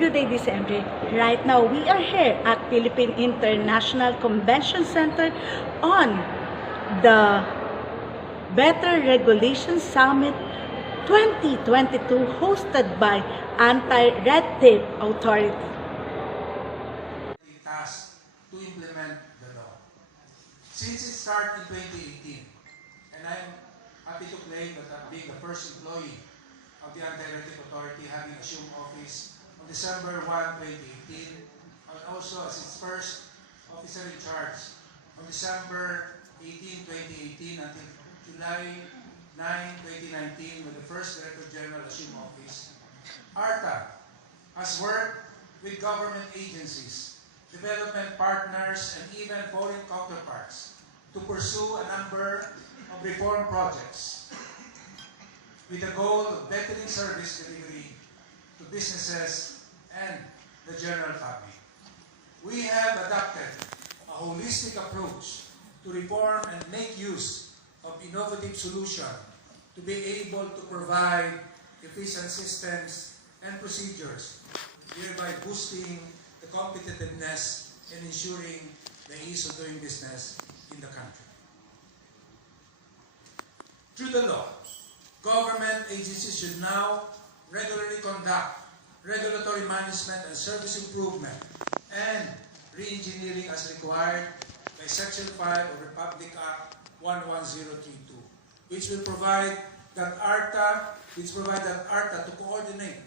Good day, DZMJ. Right now, we are here at Philippine International Convention Center on the Better Regulation Summit 2022 hosted by Anti-Red Tape Authority. Task to implement the law. Since it started in 2018, and I'm happy to claim that I'm being the first employee of the Anti-Red Tape Authority, having assumed office on December 1, 2018, and also as its first officer in charge on December 18, 2018 until July 9, 2019, when the first Director General assumed office. ARTA has worked with government agencies, development partners, and even foreign counterparts to pursue a number of reform projects with the goal of bettering service delivery to businesses and the general public. We have adopted a holistic approach to reform and make use of innovative solutions to be able to provide efficient systems and procedures, thereby boosting the competitiveness and ensuring the ease of doing business in the country. Through the law, government agencies should now regularly conduct regulatory management and service improvement and re-engineering as required by Section 5 of Republic Act 11032, which will provide that ARTA to coordinate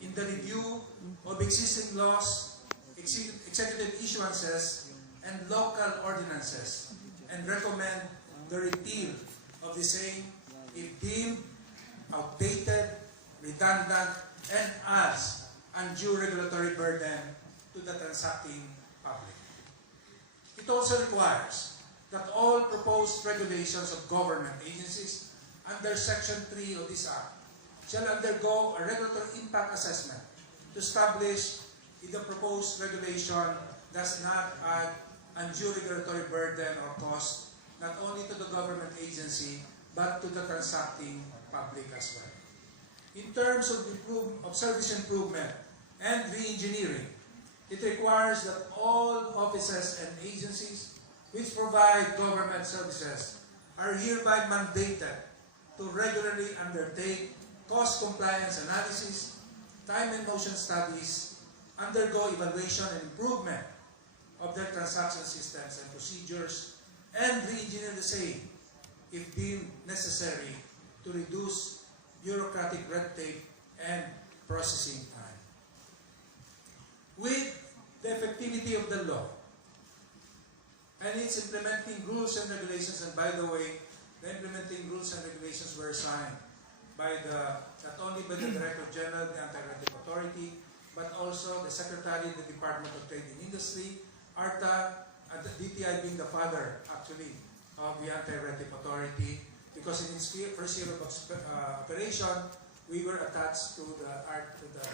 in the review of existing laws, executive issuances, and local ordinances, and recommend the repeal of the same if deemed outdated, redundant, and adds undue regulatory burden to the transacting public. It also requires that all proposed regulations of government agencies under Section 3 of this Act shall undergo a regulatory impact assessment to establish if the proposed regulation does not add undue regulatory burden or cost not only to the government agency but to the transacting public as well. In terms of service improvement and re-engineering, it requires that all offices and agencies which provide government services are hereby mandated to regularly undertake cost compliance analysis, time and motion studies, undergo evaluation and improvement of their transaction systems and procedures, and re-engineer the same if deemed necessary to reduce bureaucratic red tape and processing time. With the effectivity of the law and its implementing rules and regulations, and by the way, the implementing rules and regulations were signed by not only by the Director General of the Anti-Red Tape Authority, but also the Secretary of the Department of Trade and Industry, ARTA, and the DTI being the father, actually, of the Anti-Red Tape Authority, because in its first year of operation, we were attached to the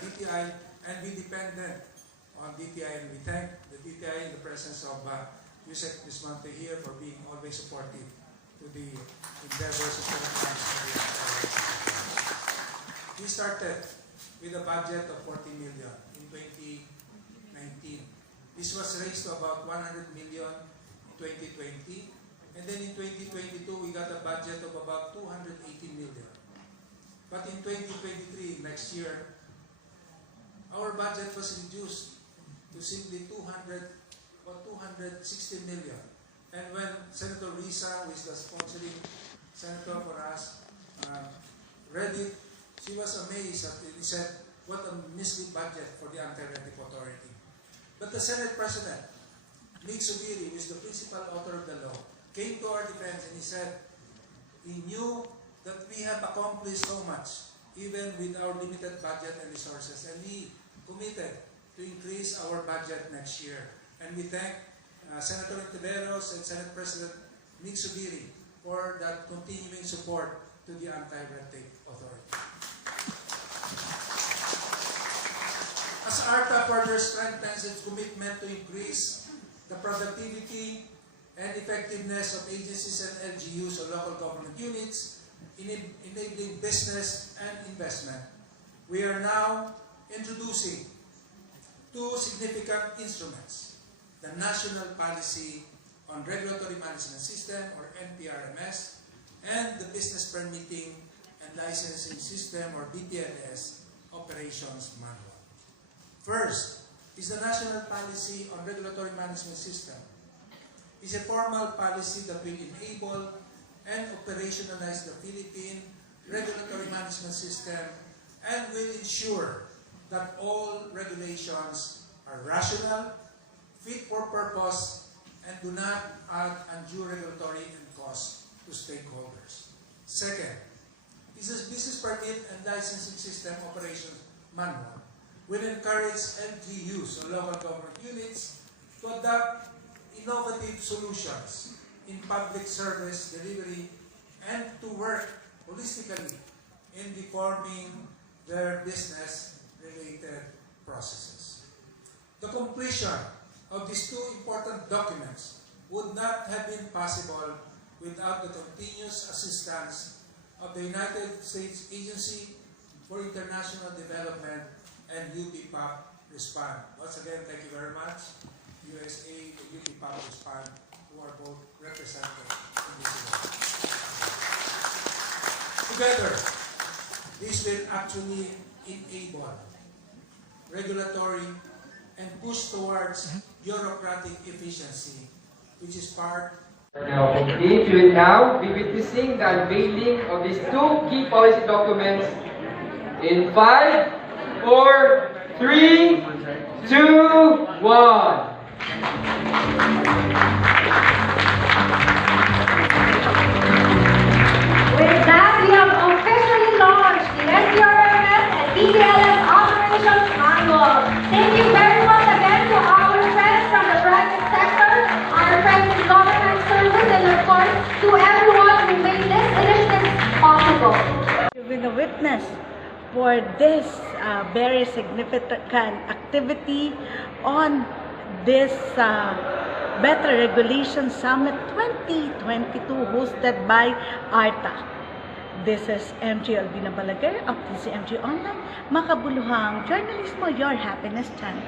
DTI, and we depended on DTI, and we thank the DTI in the presence of Yusek Bismante here for being always supportive to the endeavors of the We started with a budget of 40 million in 2019. This was raised to about 100 million in 2020. And then in 2022, we got a budget of about 280 million. But in 2023, next year, our budget was reduced to simply 260 million. And when Senator Risa, who is the sponsoring senator for us, read it, she was amazed at it. He said, what a mislead budget for the Anti-Red Tape Authority. But the Senate President, PICC, who is the principal author of the law, came to our defense and he said, he knew that we have accomplished so much, even with our limited budget and resources, and he committed to increase our budget next year. And we thank Senator Tiveros and Senate President PICC for that continuing support to the Anti-Red Tape Authority. As ARTA further strengthens its commitment to increase the productivity and effectiveness of agencies and LGUs or local government units in enabling business and investment, we are now introducing two significant instruments: the National Policy on Regulatory Management System, or NPRMS, and the Business Permitting and Licensing System, or BPLS, Operations Manual. First is the National Policy on Regulatory Management System. It's a formal policy that will enable and operationalize the Philippine regulatory management system and will ensure that all regulations are rational, fit for purpose, and do not add undue regulatory and cost to stakeholders. Second, is a Business Permit and Licensing System Operations Manual will encourage LGUs, or local government units, to adopt innovative solutions in public service delivery and to work holistically in reforming their business-related processes. The completion of these two important documents would not have been possible without the continuous assistance of the United States Agency for International Development and UPPICC Respond. Once again, thank you very much. USA, the UPPICC Respond, who are both represented in this event. Together, this will actually enable regulatory and push towards bureaucratic efficiency, which is part. Now, complete, you will now be witnessing the unveiling of these two key policy documents in 5, 4, 3, 2, 1. With that, we have officially launched the NPRMS and BPLS Operations Manual. Thank you very much again to our friends from the private sector, our friends in government service, and of course, to everyone who made this initiative possible. You've been a witness for this very significant activity on this Better Regulation Summit 2022 hosted by ARTA. This is MJ Albina Balaguer of DZMJ Online, makabuluhang journalismo, your happiness channel.